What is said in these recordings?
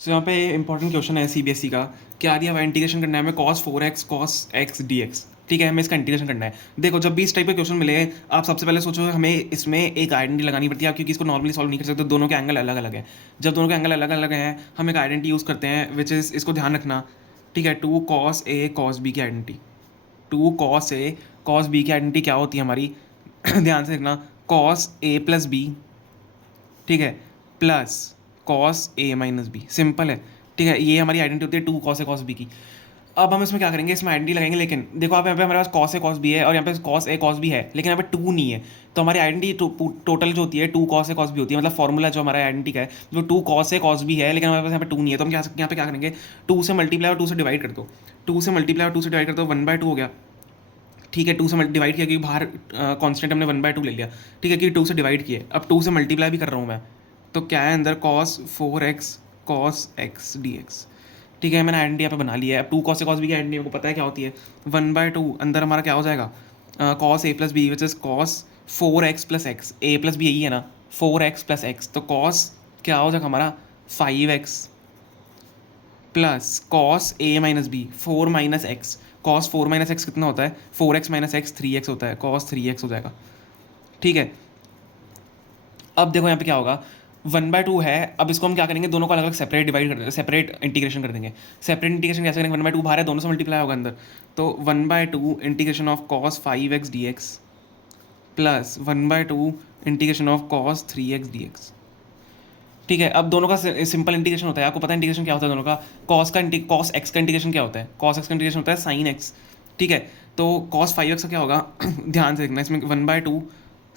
सो यहाँ पे important question है सीबीएसई का। क्या दिया हुआ इंटीग्रेशन करना है हमें cos 4x cos x dx। ठीक है, हमें इसका इंटीग्रेशन करना है। देखो, जब भी इस टाइप के क्वेश्चन मिले, आप सबसे पहले सोचो हमें इसमें एक आइडेंटिटी लगानी पड़ती है, क्योंकि इसको नॉर्मली सॉल्व नहीं कर सकते, दोनों के एंगल अलग अलग है। जब दोनों के एंगल अलग अलग हैं, हम एक आइडेंटिटी यूज़ करते हैं विच इज़, इसको ध्यान रखना। ठीक है, 2 cos a cos b की identity. 2 cos a cos b की आइडेंटिटी क्या होती है हमारी? ध्यान से देखना, cos a प्लस बी, ठीक है, plus cos A minus B. Simple है। ठीक है, ये हमारी आइडेंटिटी होती है 2 कॉस ए कॉस बी की। अब हम इसमें क्या करेंगे, इसमें आइडेंटिटी लगाएंगे, लेकिन देखो आप यहाँ पे हमारे पास कॉस ए कॉस बी है और यहाँ पे कॉस ए कॉस बी है, लेकिन यहाँ पे 2 नहीं है। तो हमारी आइडेंटिटी टोटल जो होती है 2 कॉस ए कॉस बी होती है। मतलब फॉर्मूला जो हमारा आइडेंटिटी का है वो 2 कॉस ए कॉस बी है, लेकिन हमारे पास यहाँ पे 2 नहीं है। तो हम यहाँ पे क्या करेंगे, 2 से मल्टीप्लाई और 2 से डिवाइड कर दो। 2 से मल्टीप्लाई और 2 से डिवाइड कर दो, 1/2 हो गया। ठीक है, 2 से डिवाइड किया क्योंकि बाहर कांस्टेंट हमने 1/2 ले लिया। ठीक है, कि 2 से डिवाइड किए, अब 2 से मल्टीप्लाई भी कर रहा हूँ मैं। तो क्या है अंदर, cos 4x cos x dx। ठीक है, मैंने आइडेंटिटी यहाँ पे बना लिया है। अब 2 cos a cos b की आइडेंटिटी को पता है क्या होती है, 1/2 अंदर हमारा क्या हो जाएगा, cos a plus B which is cos 4x plus X. A plus B यही है ना, 4x प्लस एक्स। तो cos क्या हो जाएगा हमारा 5x plus cos a minus B 4 minus X. cos 4 minus X कितना होता है, 4x माइनस एक्स 3x होता है, cos 3x हो जाएगा। ठीक है, अब देखो यहाँ पे क्या होगा, 1/2 है। अब इसको हम क्या करेंगे, दोनों को अलग अलग सेपरेट डिवाइड कर देंगे, सेपरेट इंटीग्रेशन कर देंगे। सेपरेट इंटीग्रेशन कैसे करेंगे, 1/2 बाहर है, दोनों से मल्टीप्लाई होगा अंदर। तो 1/2 integration of cos 5x dx plus 1/2 integration of cos 3x dx। ठीक है, अब दोनों का सिंपल इंटीग्रेशन होता है। आपको पता है इंटीग्रेशन क्या होता है दोनों का? cos x का इंटीग्रेशन क्या होता है? cos x का इंटीग्रेशन होता है sin x। ठीक है, तो cos 5x का क्या होगा? ध्यान से देखना, इसमें 1/2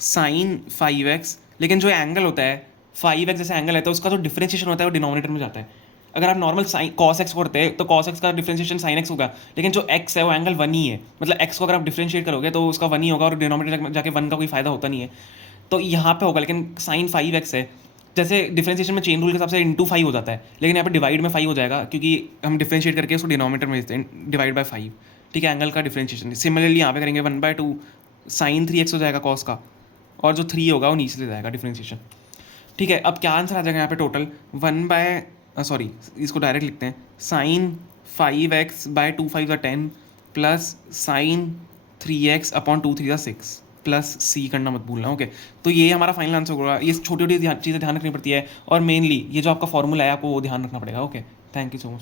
sin 5x, लेकिन जो एंगल होता है 5x जैसे एंगल है तो उसका जो डिफरेंशिएशन होता है वो डिनोमिनेटर में जाता है। अगर आप नॉर्मल साइन cos x करते हैं तो cos x का डिफरेंशिएशन sin x होगा, लेकिन जो x है वो एंगल 1 ही है। मतलब x को अगर आप डिफरेंशिएट करोगे तो उसका 1 ही होगा और डिनोमिनेटर में जाके 1 का कोई फायदा होता नहीं है। तो यहाँ पे होगा, लेकिन sin 5x है, जैसे डिफरेंशिएशन में चेन रूल के हिसाब से इंटू 5 हो जाता है, लेकिन यहाँ पे डिवाइड में 5 हो जाएगा, क्योंकि हम डिफरेंशिएट करके उसको डिनोमिनेटर में भेजते हैं, डिवाइड बाय 5। ठीक है, एंगल का डिफरेंशिएशन। सिमिलरली यहाँ पे करेंगे 1/2 sin 3x हो जाएगा cos का, और जो 3 होगा वो नीचे ले जाएगा डिफरेंशिएशन। ठीक है, अब क्या आंसर आ जाएगा यहाँ पे टोटल 1/, इसको डायरेक्ट लिखते हैं, sine 5x by 2 5 10 plus sine 3x upon 2 3 6 plus C करना मत भूलना। ओके, तो ये हमारा फाइनल आंसर होगा। ये छोटी छोटी चीज़ें ध्यान रखनी पड़ती है, और मेनली ये जो आपका फॉर्मूला है आपको वो ध्यान रखना पड़ेगा। Okay, thank you so much.